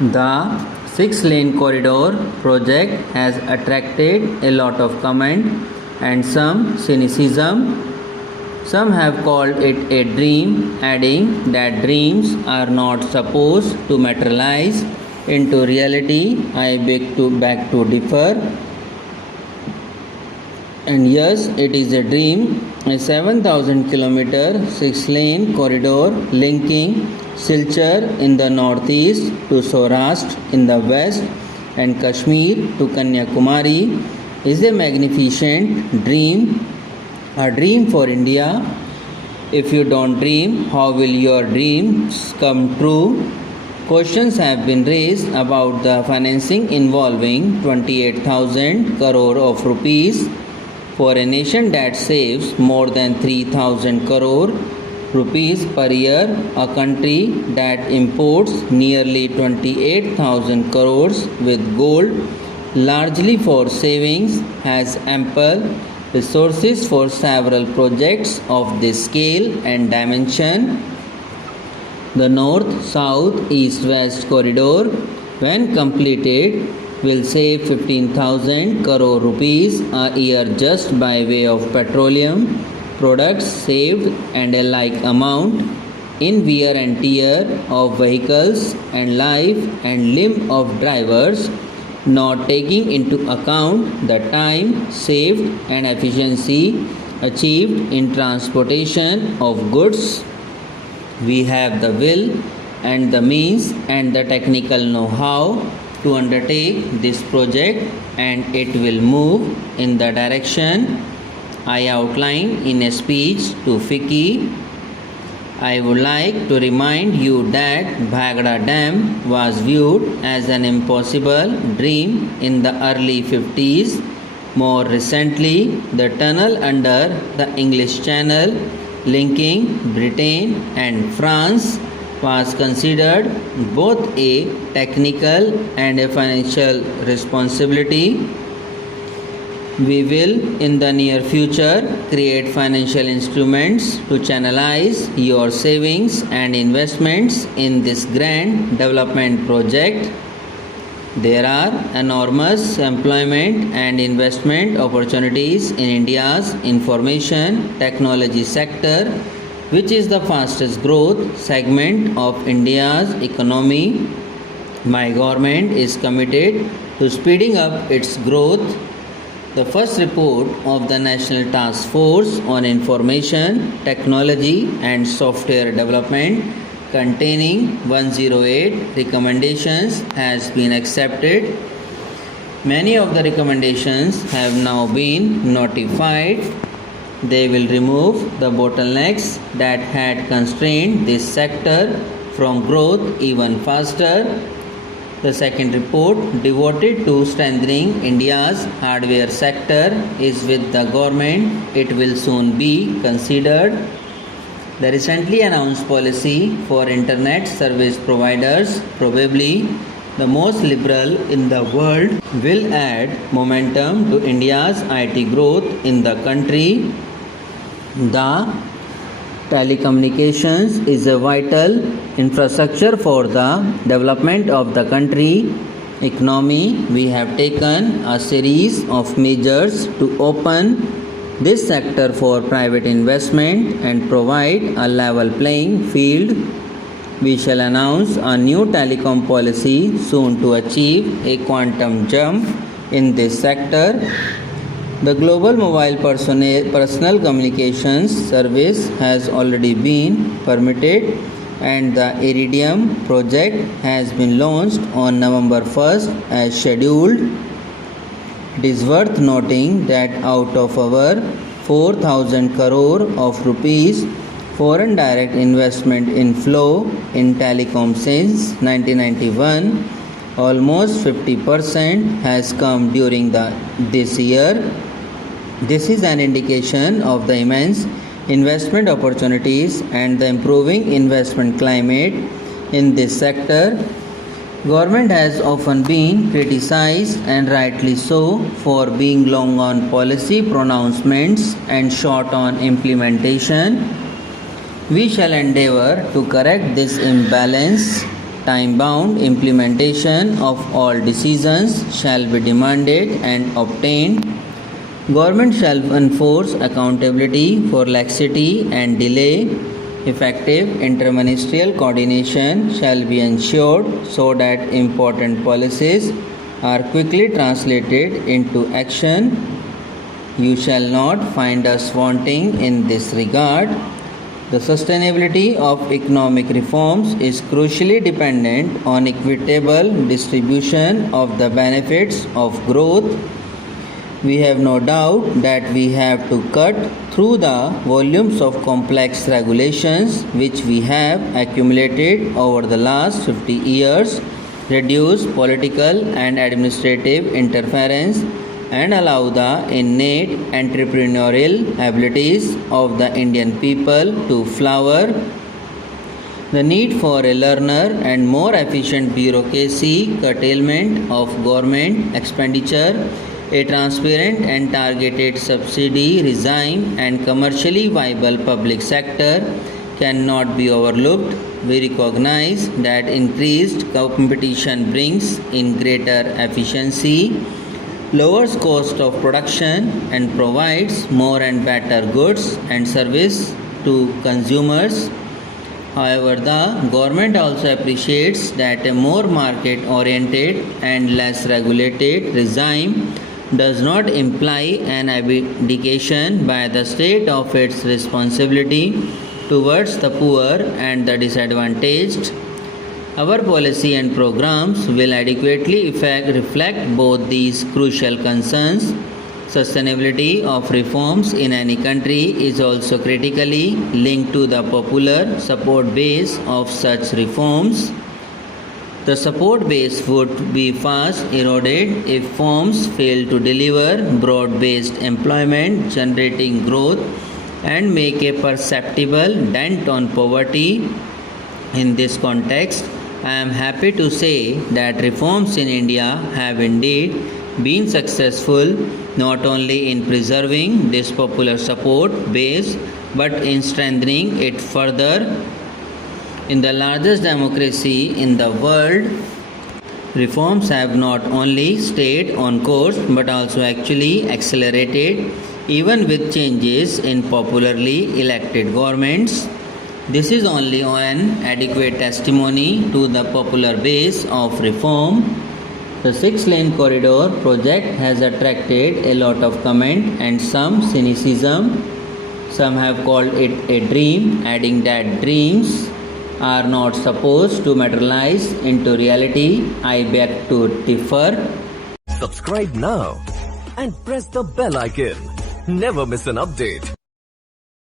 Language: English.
The 6-lane corridor project has attracted a lot of comment and some cynicism. Some have called it a dream, adding that dreams are not supposed to materialize into reality. I beg to differ. And yes, it is a dream. A 7,000 kilometer 6-lane corridor linking Silchar in the northeast to Saurashtra in the west and Kashmir to Kanyakumari is a magnificent dream, a dream for India. If you don't dream, how will your dreams come true? Questions have been raised about the financing involving 28,000 crore of rupees for a nation that saves more than 3,000 crore rupees per year, a country that imports nearly 28,000 crores with gold, largely for savings, has ample resources for several projects of this scale and dimension. The North, South, East, West corridor, when completed, will save 15,000 crore rupees a year just by way of petroleum products saved and a like amount in wear and tear of vehicles and life and limb of drivers, not taking into account the time saved and efficiency achieved in transportation of goods. We have the will and the means and the technical know-how to undertake this project, and it will move in the direction I outlined in a speech to FICCI. I would like to remind you that Bhagra Dam was viewed as an impossible dream in the early 50s. More recently, the tunnel under the English Channel linking Britain and France was considered both a technical and a financial responsibility. We will in the near future create financial instruments to channelize your savings and investments in this grand development project. There are enormous employment and investment opportunities in India's information technology sector, which is the fastest growth segment of India's economy. My government is committed to speeding up its growth. The first report of the National Task Force on Information Technology and Software Development, containing 108 recommendations, has been accepted. Many of the recommendations have now been notified. They will remove the bottlenecks that had constrained this sector from growth even faster. The second report, devoted to strengthening India's hardware sector, is with the government. It will soon be considered. The recently announced policy for internet service providers, probably the most liberal in the world, will add momentum to India's IT growth in the country. The telecommunications is a vital infrastructure for the development of the country economy. We have taken a series of measures to open this sector for private investment and provide a level playing field. We shall announce a new telecom policy soon to achieve a quantum jump in this sector. The Global Mobile Personal Communications Service has already been permitted, and the Iridium project has been launched on November 1st as scheduled. It is worth noting that out of our 4,000 crore of rupees foreign direct investment inflow in telecom since 1991, almost 50% has come during this year. This is an indication of the immense investment opportunities and the improving investment climate in this sector. Government has often been criticized, and rightly so, for being long on policy pronouncements and short on implementation. We shall endeavour to correct this imbalance time-bound implementation of all decisions shall be demanded and obtained. Government shall enforce accountability for laxity and delay. Effective interministerial coordination shall be ensured so that important policies are quickly translated into action. You shall not find us wanting in this regard. The sustainability of economic reforms is crucially dependent on equitable distribution of the benefits of growth. We have no doubt that we have to cut through the volumes of complex regulations which we have accumulated over the last 50 years, reduce political and administrative interference, and allow the innate entrepreneurial abilities of the Indian people to flower. The need for a learner and more efficient bureaucracy, curtailment of government expenditure, a transparent and targeted subsidy regime, and commercially viable public sector cannot be overlooked. We recognize that increased competition brings in greater efficiency, lowers cost of production, and provides more and better goods and service to consumers. However, the government also appreciates that a more market-oriented and less regulated regime does not imply an abdication by the state of its responsibility towards the poor and the disadvantaged. Our policy and programs will adequately reflect both these crucial concerns. Sustainability of reforms in any country is also critically linked to the popular support base of such reforms. The support base would be fast eroded if firms fail to deliver broad-based employment, generating growth, and make a perceptible dent on poverty. In this context, I am happy to say that reforms in India have indeed been successful not only in preserving this popular support base but in strengthening it further. In the largest democracy in the world, reforms have not only stayed on course but also actually accelerated, even with changes in popularly elected governments. This is only an adequate testimony to the popular base of reform. The 6-lane corridor project has attracted a lot of comment and some cynicism. Some have called it a dream, adding that dreams are not supposed to materialize into reality. I beg to differ. Subscribe now and press the bell icon. Never miss an update.